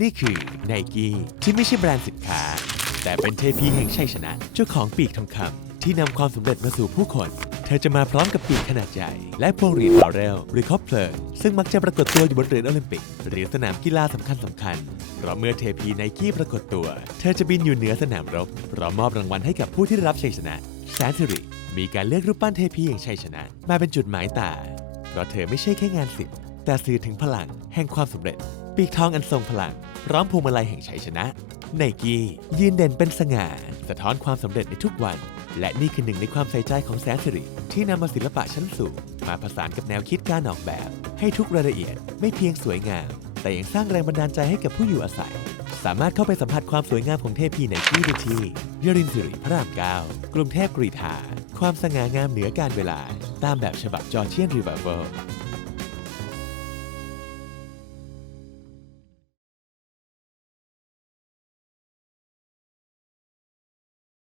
นี่คือไนกี้ที่ไม่ใช่แบรนด์สินค้า แต่เป็นเทพีแห่งชัยชนะ เจ้าของปีกทองคำที่นำความสำเร็จมาสู่ผู้คน เธอจะมาพร้อมกับปีกขนาดใหญ่ และพวงหรีดลอเรลหรือคบเพลิงซึ่งมักจะปรากฏตัวอยู่บนเหรียญโอลิมปิก หรือสนามกีฬาสำคัญสำคัญเพราะเมื่อเทพีไนกี้ปรากฏตัว เธอจะบินอยู่เหนือสนามรบพร้อมมอบรางวัลให้กับผู้ที่ได้รับชัยชนะแสนสิริมีการเลือกรูปปั้นเทพีแห่งชัยชนะ มาเป็นจุดหมายตาเพราะเธอไม่ใช่แค่งานศิลป์แต่สื่อถึงพลังแห่งความสำเร็จ ปีกทองอันทรงพลัง พร้อมพวงมาลัยแห่งชัยชนะ ไนกี้ยืนเด่นเป็นสง่า สะท้อนความสำเร็จในทุกวัน และนี่คือหนึ่งในความใส่ใจของแสนสิริ ที่นำมาศิลปะชั้นสูง มาผสานกับแนวคิดการออกแบบ ให้ทุกรายละเอียดไม่เพียงสวยงาม แต่ยังสร้างแรงบันดาลใจให้กับผู้อยู่อาศัย สามารถเข้าไปสัมผัสความสวยงามของเทพีไนกี้ได้ที่ยรินสิริพระรามเก้ากรุงเทพกรีฑาความสง่างามเหนือการเวลา ตามแบบฉบับจอร์เจียนรีไวเวล